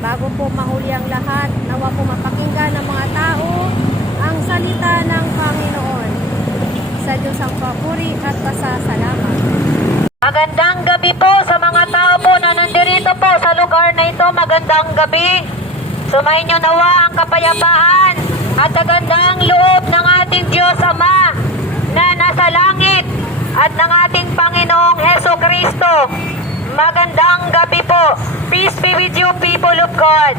Bago po mahuli ang lahat, nawa po mapakinggan ng mga tao ang salita ng Panginoon. Sa Diyos ang papuri at pasasalamat. Magandang gabi po sa mga tao po na nandirito po sa lugar na ito. Magandang gabi. Sumayin nyo nawa ang kapayapaan at kagandang loob ng ating Diyos Ama na nasa langit at ng ating Panginoong Heso Kristo. Magandang gabi po. Peace be with you, people of God.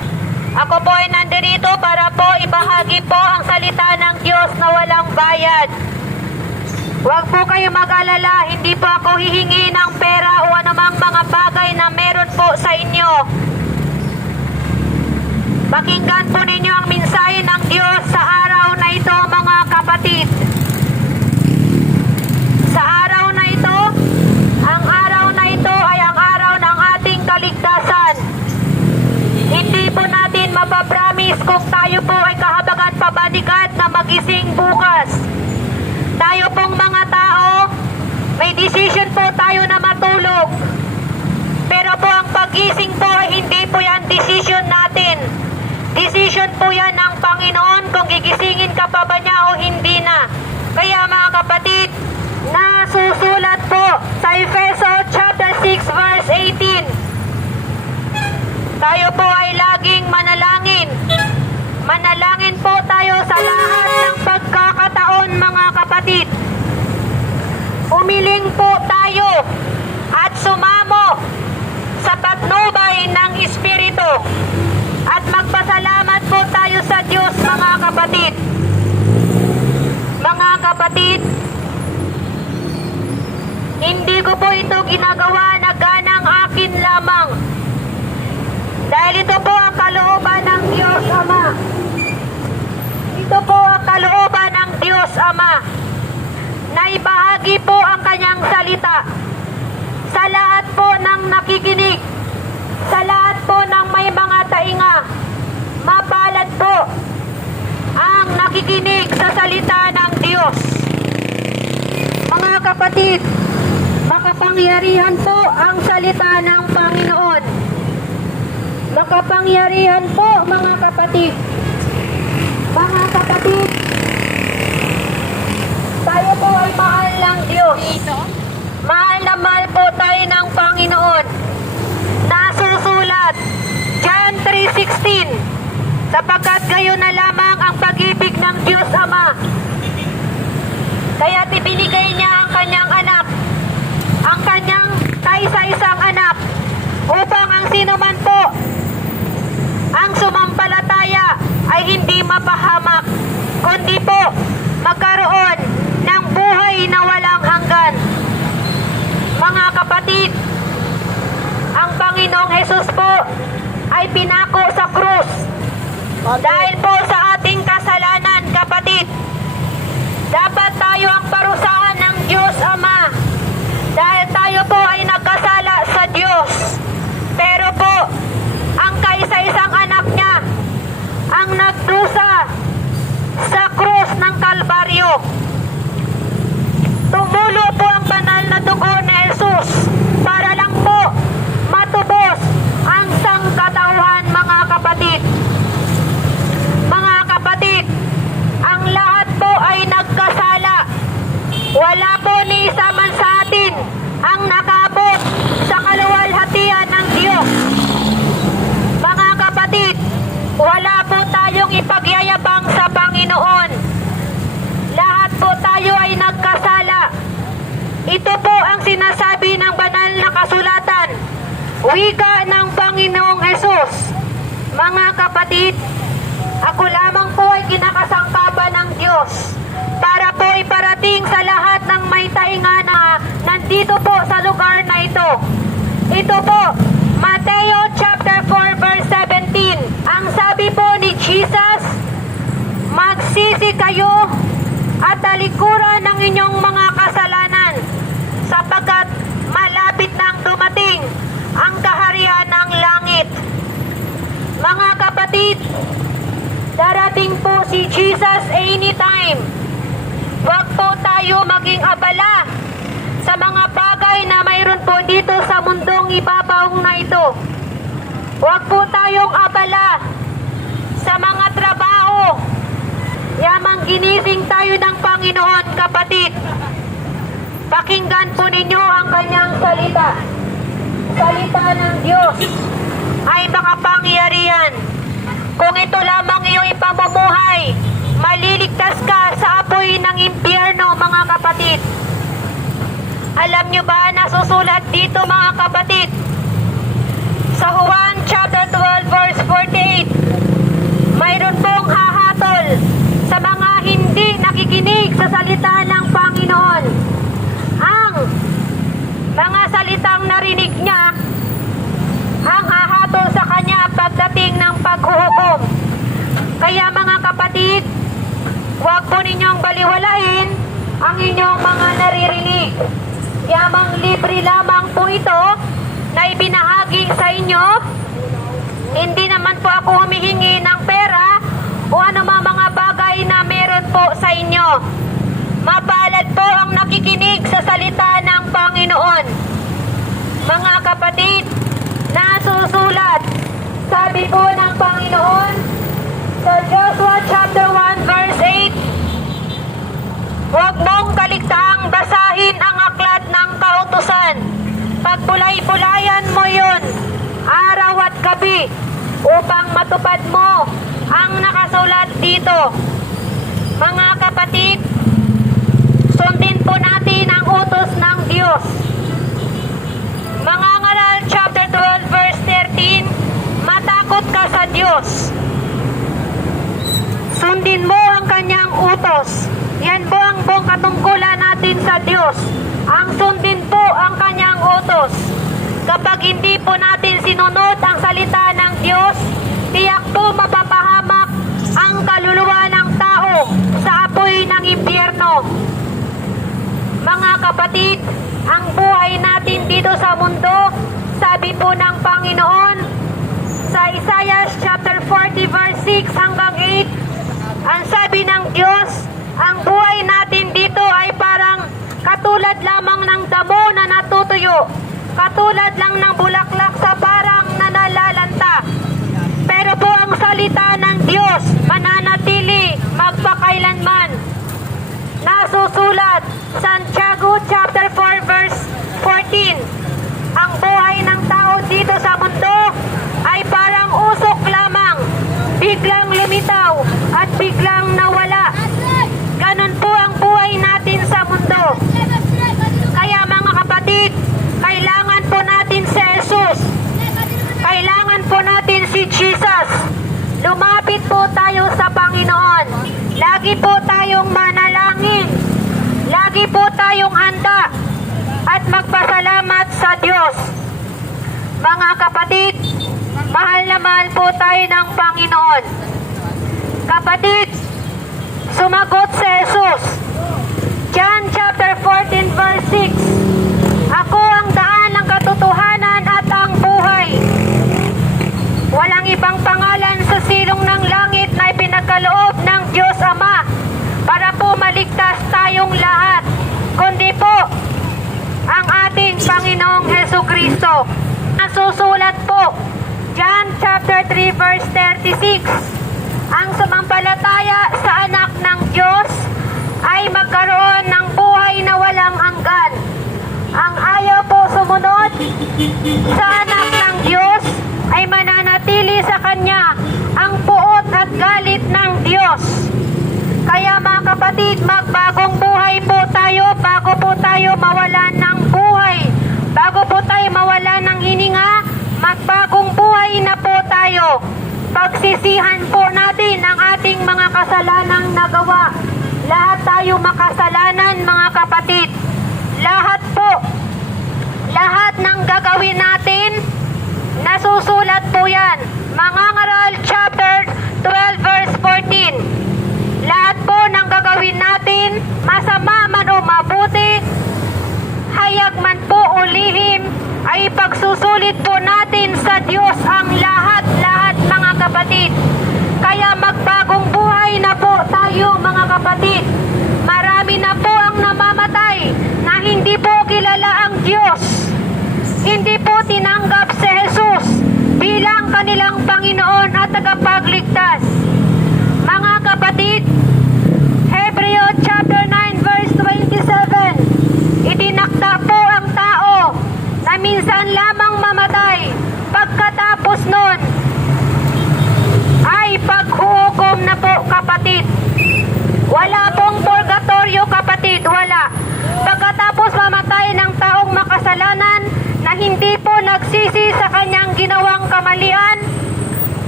Ako po ay nandirito para po ibahagi po ang salita ng Diyos na walang bayad. Huwag po kayo mag-alala, hindi po ako hihingi ng pera o anumang mga bagay na meron po sa inyo. Pakinggan po ninyo ang mensahe ng Diyos sa araw na ito, mga kapatid. Sa araw na ito, ang araw na ito ay ang araw ng ating kaligtasan. Hindi po natin mapapromise kung tayo po ay kahabagan pabalikat na magising bukas. Tayo pong mga tao, may decision po tayo na matulog. Pero po ang pagising po ay hindi po yan decision natin. Decision po yan ng Panginoon kung gigisingin ka pa ba niya o hindi na. Kaya mga kapatid, nasusulat po sa Efeso chapter 6 verse 18. Tayo po ay laging manalangin. Manalangin po tayo sa lahat ng pagkakataon, mga kapatid. Umiling po tayo at sumamo sa patnubay ng Espiritu. At magpasalamat po tayo sa Diyos, mga kapatid. Mga kapatid, hindi ko po ito ginagawa na ganang akin lamang. Dahil ito po ang kalooban ng Diyos Ama. Ito po ang kalooban ng Diyos Ama na ibahagi po ang kanyang salita sa lahat po ng nakikinig, sa lahat po ng may mga tainga. Mapalad po ang nakikinig sa salita ng Diyos. Mga kapatid, makapangyarihan po ang salita ng Panginoon. Makapangyarihan po, mga kapatid. Mga kapatid, tayo po ay mahal ng Diyos. Mahal na mahal po tayo ng Panginoon. Nasusulat, John 3:16, sapagkat gayon na lamang ang pag-ibig ng Diyos Ama. Kaya't ibinigay niya ang kanyang anak, ang kanyang kaisa-isang anak, upang ang sinuman po ang sumampalataya ay hindi mapahamak, kundi po magkaroon ng buhay na walang hanggan. Mga kapatid, ang Panginoong Hesus po ay pinako sa krus. Dahil po sa ating kasalanan, kapatid, dapat tayo ang parusahan ng Diyos Ama. Dahil tayo po ay nagkasala sa Diyos. Pero po, ang kaisa-isang anak niya ang nagdusa sa krus ng Kalbaryo. Tumulo po ang banal na dugo ni Jesus para lang po matubos ang sangkatauhan, mga kapatid. Mga kapatid, ang lahat po ay nagkasala. Wala po ni isa man sa atin ang nakabot sa kaluwalhatian ng Diyos. Mga kapatid, wala po tayong ipagyayabang sa Panginoon. Lahat po tayo ay nagkasala. Ito po ang sinasabi ng banal na kasulatan, wika ng Panginoong Hesus. Mga kapatid, ako lamang po ay kinakasangkapan ng Diyos para po iparating sa lahat ng may tainga na nandito po sa lugar na ito. Ito po, Mateo chapter 4 verse 17. Ang sabi po ni Jesus, magsisi kayo at talikuran ng inyong mga kasalanan, sapagkat malapit nang dumating ang kaharian ng langit. Mga kapatid, darating po si Jesus anytime. Huwag po tayo maging abala sa mga bagay na mayroon po dito sa mundong ibabaw na ito. Huwag po tayong abala sa mga trabaho. Yamang ginising tayo ng Panginoon, kapatid. Pakinggan po ninyo ang kanyang salita. Salita ng Diyos ay makapangyarihan. Kung ito lamang iyong ipamumuhay, maliligtas ka sa apoy ng impyerno, mga kapatid. Alam nyo ba, nasusulat dito, mga kapatid, sa Juan chapter 12 verse 48, mayroon pong hahatol sa mga hindi nakikinig sa salita ng Panginoon. Ang mga salitang narinig niya ang hahatol sa kanya pagdating ng paghuhukom. Kaya mga kapatid, huwag po ninyong baliwalain ang inyong mga naririnig. Yamang libre lamang po ito na ibinahagi sa inyo. Hindi naman po ako humihingi ng pera o anumang mga bagay na meron po sa inyo. Mapalad po ang nakikinig sa salita ng Panginoon. Mga kapatid, nasusulat, sabi po ng Panginoon sa Joshua chapter 1 verse 8, huwag mong kaligtaang basahin ang aklat ng kautusan. Pagpulay-pulayan mo yun, araw at gabi, upang matupad mo ang nakasulat dito. Mga kapatid, sundin po natin ang utos ng Diyos. Mangangaral chapter 12 verse 13, matakot ka sa Diyos. Sundin mo ang kanyang utos. Yan po ang buong katungkulan natin sa Diyos. Ang sundin po ang kanyang utos. Kapag hindi po natin sinunod ang salita ng Diyos, tiyak po mapapahamak ang kaluluwa ng tao sa apoy ng impyerno. Mga kapatid, ang buhay natin dito sa mundo, sabi po ng Panginoon sa Isaiah chapter 40 verse 6 hanggang 8, ang sabi ng Diyos, ang buhay natin dito ay parang katulad lamang ng damo na natutuyo, katulad lang ng bulaklak sa parang nanalalanta. Pero po ang salita ng Diyos mananatili magpakailanman. Nasusulat Santiago chapter 4 verse 14, ang buhay ng tao dito sa mundo ay parang usok lamang, biglang lumitaw at biglang nawala. Ganon po ang buhay natin sa mundo. Kaya mga kapatid, kailangan po natin si Jesus. Kailangan po natin si Jesus. Lumapit po tayo sa Panginoon. Lagi po tayong manalangin. Lagi po tayong handa at magpasalamat sa Diyos. Mga kapatid, mahal na mahal po tayo ng Panginoon. Kapatid, sumagot si Jesus. John chapter 14 verse 6, ako ang daan ng katotohanan at ang buhay. Walang ibang pangalan sa silong ng langit na ipinagkaloob ng Diyos Ama para po maligtas tayong lahat, kundi po ang ating Panginoong Hesukristo. Nasusulat po, John chapter 3 verse 36, ang sumampalataya sa anak ng Diyos ay magkaroon ng buhay na walang hanggan. Ang ayaw po sumunod sa anak ng Diyos ay mananatili sa kanya ang puot at galit ng Diyos. Kaya mga kapatid, magbagong buhay po tayo bago po tayo mawalan ng buhay. Bago po tayo mawalan ng hininga, magbagong buhay na po tayo. Pagsisihan po natin ang ating mga kasalanang nagawa. Lahat tayo makasalanan, mga kapatid. Lahat po. Lahat ng gagawin natin, nasusulat po yan. Mangangaral chapter 12 verse 14. Lahat po ng gagawin natin, masama man o mabuti, hayag man po o lihim, ay pagsusulit po natin sa Diyos ang lahat-lahat, mga kapatid. Kaya magbagong buhay na po tayo, mga kapatid. Marami na po ang namamatay na hindi po kilala ang Diyos. Hindi po tinanggap si Jesus bilang tagapagligtas. Mga kapatid, Hebreo chapter 9 verse 27, itinakda po ang tao na minsan lamang mamatay, pagkatapos nun ay paghuhukom na po, kapatid. Wala pong purgatorio, kapatid, wala. Pagkatapos mamatay ng taong makasalanan na hindi po nagsisi sa kanyang ginawang kamalian,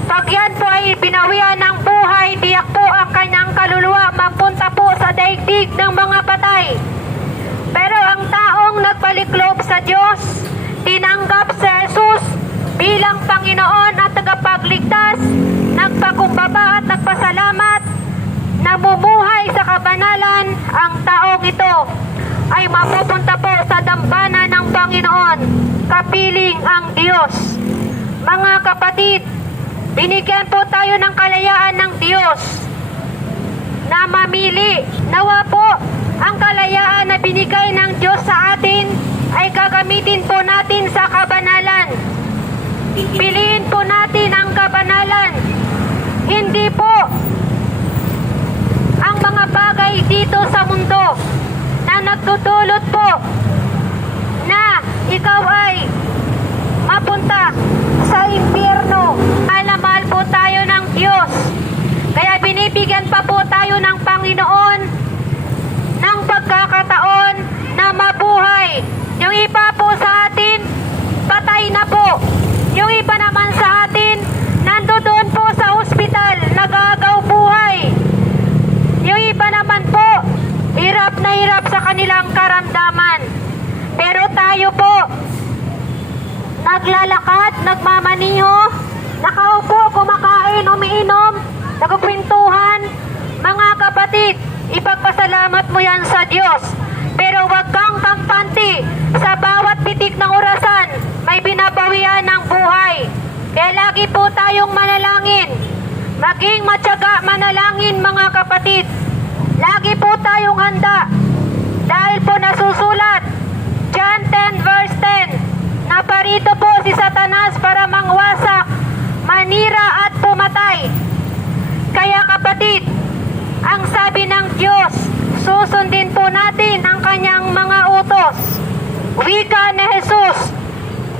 pag yan po ay binawian ng buhay, tiyak po ang kanyang kaluluwa mapunta po sa daigdig ng mga patay. Pero ang taong nagpaliklob sa Diyos, tinanggap si Jesus bilang Panginoon at tagapagligtas, nagpakumbaba at nagpasalamat, namumuhay sa kabanalan, ang taong ito ay mapupunta po sa dambana ng Panginoon, kapiling ang Diyos. Mga kapatid, binigyan po tayo ng kalayaan ng Diyos na mamili. Nawa po ang kalayaan na binigay ng Diyos sa atin ay gagamitin po natin sa kabanalan. Piliin po natin ang kabanalan. Hindi po ang mga bagay dito sa mundo na nagtutulot po na ikaw ay mapunta sa impyerno. Mahal po tayo ng Diyos. Kaya binibigyan pa po tayo ng Panginoon ng pagkakataon na mabuhay. Yung iba po sa atin, patay na po. Yung iba naman sa atin, nandoon po sa ospital, nagagaw buhay. Yung iba naman po, hirap na hirap sa kanilang karamdaman. Pero tayo po, naglalakad, nagmamaniho, nakaupo, kumakain, umiinom, nagkukwentuhan. Mga kapatid, ipagpasalamat mo yan sa Diyos. Pero wag kang kampante. Sa bawat pitik ng orasan, may binabawian ng buhay. Kaya lagi po tayong manalangin. Maging matyaga manalangin, mga kapatid. Lagi po tayong handa. Dahil po nasusulat, John 10 verse 10, na parito po si Satanas para mangwasak, manira at pumatay. Kaya kapatid, ang sabi ng Diyos, susundin po natin ang kanyang mga utos. Wika ni Jesus,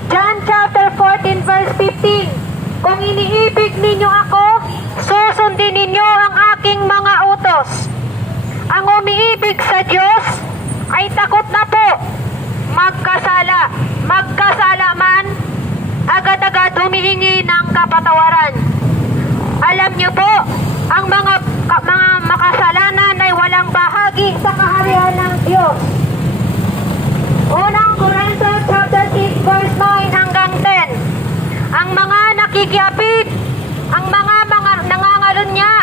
John chapter 14 verse 15, kung iniibig ninyo ako, susundin ninyo ang aking mga utos. Ang umiibig sa Diyos ay takot na po magkasala. Magkasala man, agad-agad humihingi ng kapatawaran. Alam niyo po, ang mga makasalanan ay walang bahagi sa kaharian ng Diyos. Unang Corinto chapter 6 verse 9 hanggang 10. Ang mga nakikiapid, ang mga nangangalunya,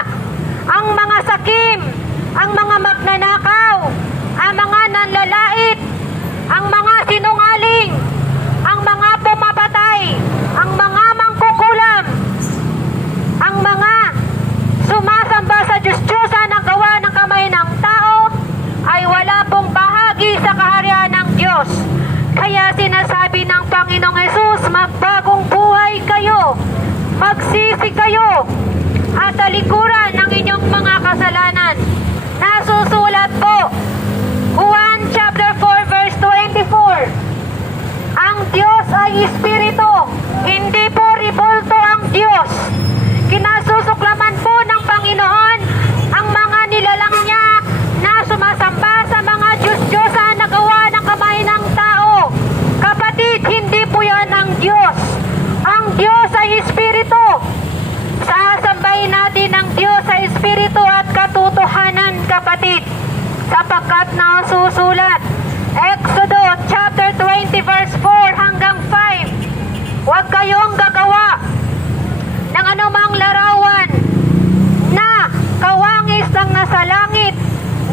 ang mga sakim, ang mga magnanakaw, ang mga nanlalait, ang mga sinungaling, ang mga pumapatay, ang mga mangkukulam, ang mga sumasamba sa Diyos-Diyosan na gawa ng kamay ng tao, ay wala pong bahagi sa kaharian ng Diyos. Kaya sinasabi ng Panginoong Hesus, magbagong buhay kayo, magsisi kayo, at talikuran ng inyong mga kasalanan. Nasusulat po, Juan chapter 4 verse 24, ang Diyos ay Espiritu, hindi po ribulto ang Diyos. Kinasusuklaman po ng Panginoon ang mga nilalang niya na sumasamba sa mga Diyos-Diyosan na gawa ng kamay ng tao. Kapatid, hindi po yan ang Diyos. Ang Diyos ay Espiritu. Sasambahin natin ang Diyos sa Espiritu at katotohanan, kapatid, sapagkat nasusulat, Exodo chapter 20 verse 4 hanggang 5, huwag kayong gagawa ng anumang larawan na kawangis ang nasa langit,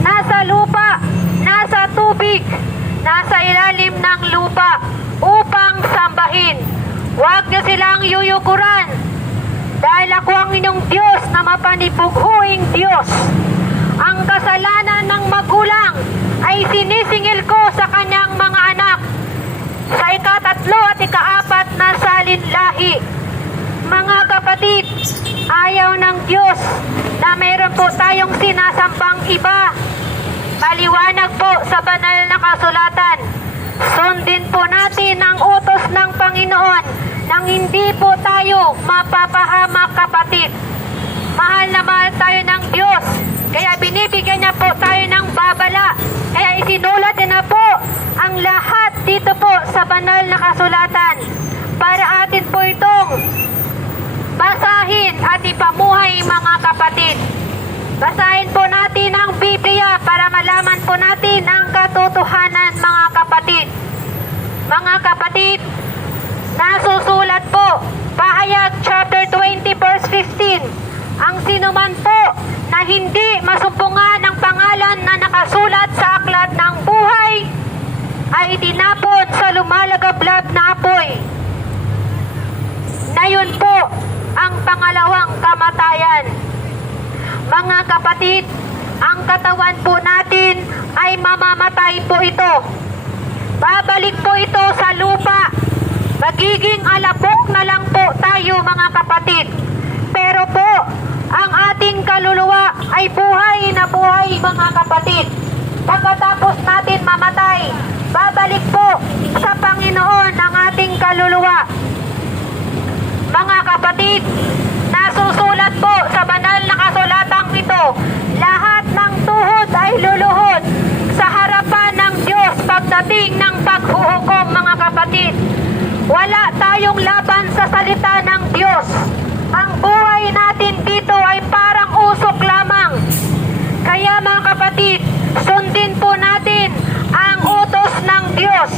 nasa lupa, nasa tubig, nasa ilalim ng lupa, upang sambahin. Huwag niyo silang yuyukuran, dahil ako ang inyong Diyos na mapanipughuing Diyos. Ang kasalanan ng magulang ay sinisingil ko sa kanyang mga anak sa ika-3 at ika-4 na salinlahi. Mga kapatid, Ayaw ng Diyos na meron po tayong sinasambang iba. Maliwanag po sa banal na kasulatan. Sundin po natin ang utos ng Panginoon nang hindi po tayo mapapahamak, kapatid. Mahal na mahal tayo ng Diyos, kaya binibigyan niya po tayo ng babala. Kaya isinulat niya na po ang lahat dito po sa banal na kasulatan para atin po itong basahin at ipamuhay, mga kapatid. Basahin po natin ang Biblia para malaman po natin ang katotohanan, mga kapatid. Mga kapatid, nasusulat po, Pahayag chapter 20 verse 15, ang sinuman po na hindi masumpungan ng pangalan na nakasulat sa aklat ng buhay ay itinapon sa lumalagablab na apoy. Na yun po ang pangalawang kamatayan. Mga kapatid, ang katawan po natin ay mamamatay po ito. Babalik po ito sa lupa. Magiging alabok na lang po tayo, mga kapatid. Pero po, ang ating kaluluwa ay buhay na buhay, mga kapatid. Pagkatapos natin mamatay, babalik po sa Panginoon ang ating kaluluwa. Mga kapatid, nasusulat po sa banal na kasulatang ito, lahat ng tuhod ay luluhod sa harapan ng Diyos pagdating ng paghuhukom, mga kapatid. Wala tayong laban sa salita ng Diyos. Ang buhay natin dito ay parang usok lamang. Kaya, mga kapatid, sundin po natin ang utos ng Diyos.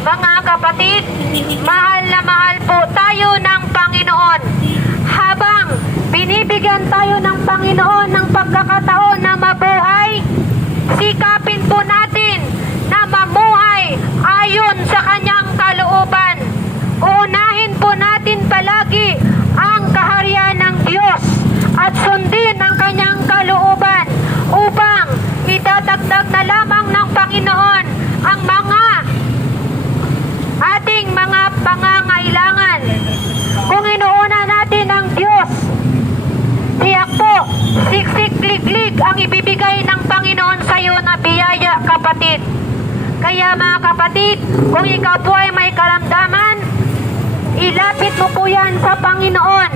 Mga kapatid, mahal na mahal po tayo ng Panginoon. Habang binibigyan tayo ng Panginoon ng pagkakataon na mabuhay, sikapin po natin na mamuhay ayon sa kanyang kalooban. Uunahin po natin palagi ang kaharian ng Diyos at sundin ang kanyang kalooban upang idadagdag na lamang ng Panginoon ang mga ating mga pangangailangan. Kung inuuna natin ang Diyos, tiyak po, siksik-liglig ang ibibigay ng Panginoon sa iyo na biyaya, kapatid. Kaya, mga kapatid, kung ikaw po ay may karamdaman, ilapit mo po yan sa Panginoon.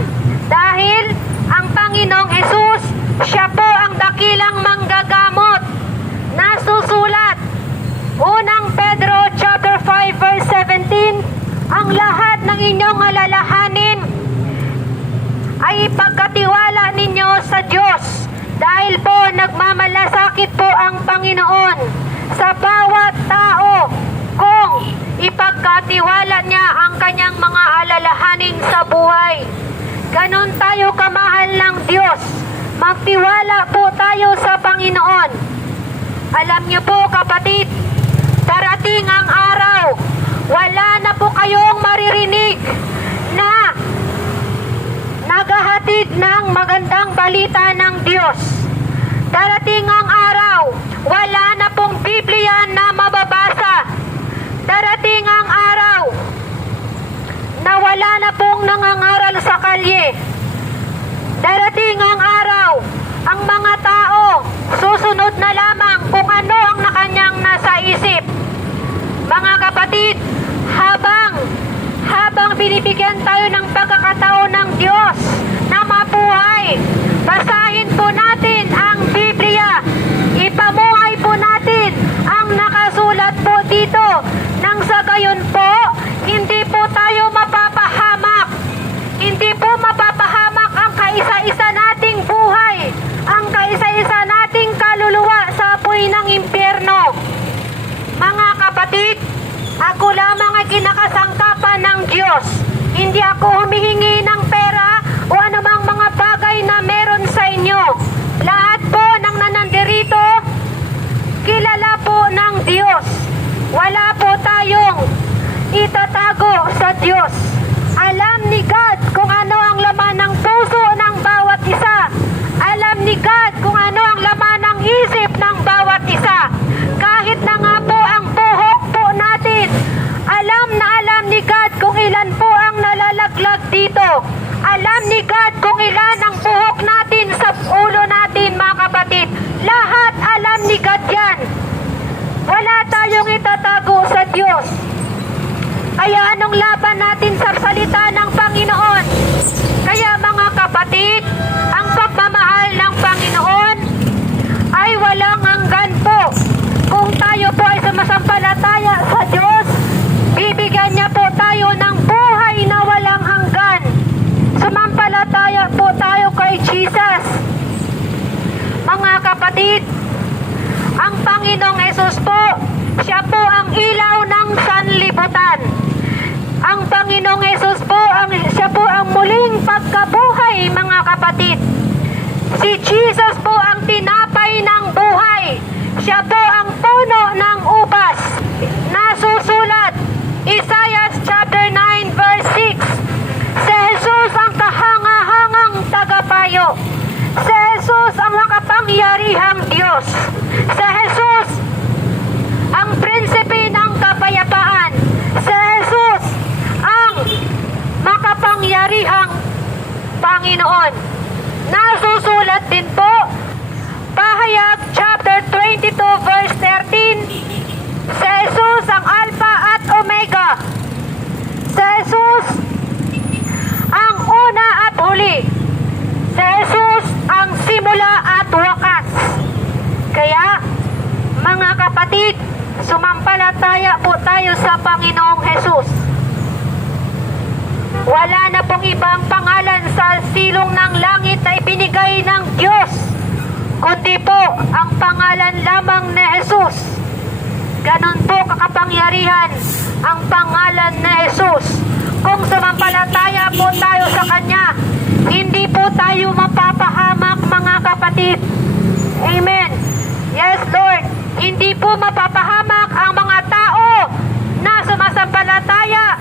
Dahil ang Panginoong Jesus, siya po ang dakilang manggagamot. Nasusulat, unang Pedro chapter 5 verse 17, ang lahat ng inyong alalahanin ay ipagkatiwala ninyo sa Diyos. Dahil po nagmamalasakit po ang Panginoon sa bawat tao kung ipagkatiwala niya ang kanyang mga alalahanin sa buhay. Ganon tayo kamahal ng Diyos. Magtiwala po tayo sa Panginoon. Alam niyo po, kapatid, darating ang araw, wala na po kayong maririnig na naghahatid ng magandang balita ng Diyos. Darating ang araw, wala na pong Biblia na mababasa. Darating ang araw na wala na pong nangangaral sa kalye. Darating ang araw, ang mga tao susunod na lamang kung ano ang nakanyang nasa isip. Mga kapatid, habang binibigyan tayo ng pagkakataon ng Diyos na mabuhay, basahin po natin ang Biblia. Ipamuhay po natin ang nakasulat po dito. Nang sa gayon po, hindi po tayo mapapahamak. Hindi po mapapahamak ang kaisa-isa nating buhay, ang kaisa-isa nating kaluluwa sa apoy ng impyerno. Mga kapatid, ako lamang ay kinakasangkapan ng Diyos. Hindi ako humihingi ng pera o anumang mga bagay na meron sa inyo. Lahat po ng nanandirito, kilala po ng Diyos. Wala po tayong itatago sa Diyos. Alam ni God kung ano ang laman ng puso ng bawat isa. Alam ni God kung ano ang laman ng isip ng bawat isa. Kahit na nga po ang buhok po natin, alam na alam ni God kung ilan po ang nalalaglag dito. Alam ni God kung ilan ang buhok natin sa ulo natin, mga kapatid. Lahat alam ni God yan. Wala tayong itatago sa Diyos. Kaya anong laban natin sa salita ng Panginoon? Kaya mga kapatid, ang pagmamahal ng Panginoon ay walang hanggan po. Kung tayo po ay sumasampalataya sa Diyos, bibigyan niya po tayo ng buhay na walang hanggan. Sumampalataya po tayo kay Jesus. Mga kapatid, ang Panginoong Hesus po, siya po ang ilaw ng sanlibutan. Ang Panginoong Hesus po, siya po ang muling pagkabuhay, mga kapatid. Si Jesus po ang tinapay ng buhay. Siya po ang puno ng ubas. Nasusulat, Isaiah chapter 9 verse 6. Si Jesus ang kahangahangang tagapayo. Si Jesus ang makapangyarihang Diyos. Si Jesus ang prinsipe ng kapayapaan. Si Jesus ang makapangyarihang Panginoon. Nasusulat din po, Pahayag chapter 22 verse 13. Si Jesus ang Alpha at Omega. Si Jesus ang una at huli. Si Jesus ang simula at wakas. Kaya, mga kapatid, sumampalataya po tayo sa Panginoong Hesus. Wala na pong ibang pangalan sa silong ng langit na ibinigay ng Diyos, kundi po ang pangalan lamang ni Hesus. Ganon po kakapangyarihan ang pangalan ni Hesus. Kung sumampalataya po tayo sa Kanya, hindi po tayo mapapahamak, mga kapatid. Amen. Yes, Lord. Hindi po mapapahamak ang mga tao na sumasampalataya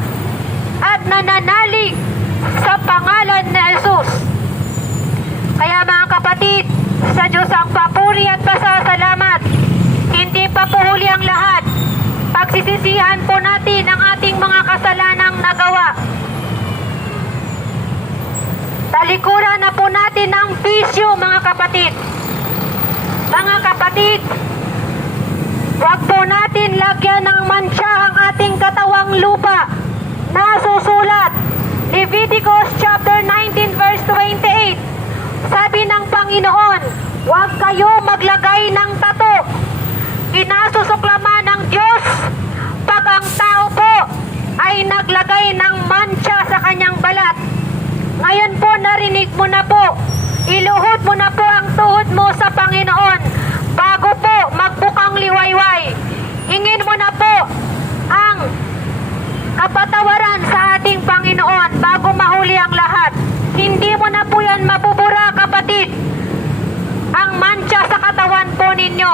at nananalig sa pangalan ni Jesus. Kaya mga kapatid, sa Diyos ang papuri at pasasalamat. Hindi pa po huli ang lahat. Pagsisisihan po natin ang ating mga kasalanang nagawa. Talikuran na po natin ang bisyo, mga kapatid. Mga kapatid, huwag po natin lagyan ng mantsa ang ating katawang lupa. Nasusulat, Leviticus chapter 19 verse 28. Sabi ng Panginoon, huwag kayo maglagay ng tato. Kinasusuklaman ng Diyos pag ang tao po ay naglagay ng mantsa sa kanyang balat. Ngayon po narinig mo na po, iluhod mo na po ang tuhod mo sa Panginoon bago po magbukang liwayway. Hingin mo na po ang kapatawaran sa ating Panginoon bago mahuli ang lahat. Hindi mo na po yan mabubura, kapatid. Ang mantsa sa katawan po ninyo.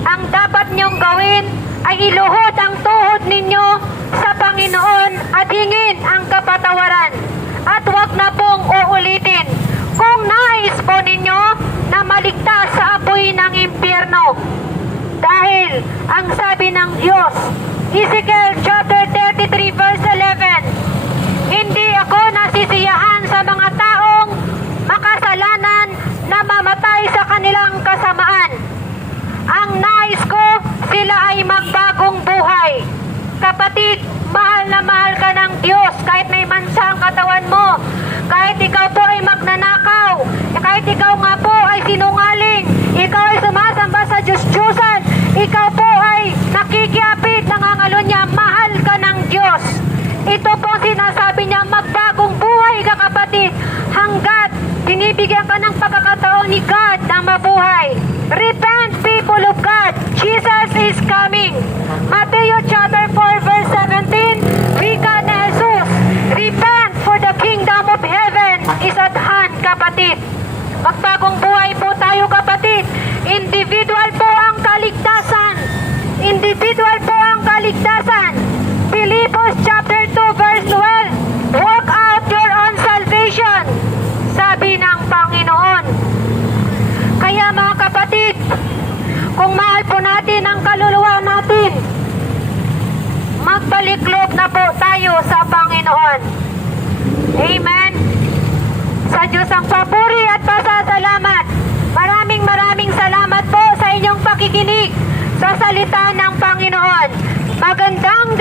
Ang dapat niyong gawin ay iluhod ang tuhod ninyo sa Panginoon at hingin ang kapatawaran. At huwag na pong uulitin kung nais po ninyo na maligtas sa apoy ng impyerno. Dahil ang sabi ng Diyos, Ezekiel chapter 33 verse 11, hindi ako nasisiyahan sa mga taong makasalanan na mamatay sa kanilang kasamaan. Ang nais ko, sila ay magbagong buhay. Kapatid, mahal na mahal ka ng Diyos kahit may mansa ang katawan mo. Kahit ikaw po ay magnanakaw, kahit ikaw nga po ay sinungaling, ikaw ay sumasamba sa Diyos-Diyosan, ikaw po ay nakikiapid, nangangalunya, mahal ka ng Diyos. Ito po sinasabi niya, magbagong buhay ka, kapatid, hanggat binibigyan ka ng pagkakataon ni God na mabuhay. Repent, people of God, Jesus is coming. Matthew chapter 4 verse 17, wika ni Jesus, repent for the kingdom of heaven is at hand, kapatid. Magbagong buhay po tayo, kapatid. Individual po ang kaligtasan. Individual po ang kaligtasan. Philippians chapter 2 verse 12, work out your own salvation, sabi ng Panginoon. Kaya mga kapatid, kung mahal po natin ang kaluluwa natin, magbalik loob na po tayo sa Panginoon. Amen. Sa Diyos ang papuri at pasasalamat. Maraming salamat po sa inyong pakikinig sa salita ng Panginoon. Magandang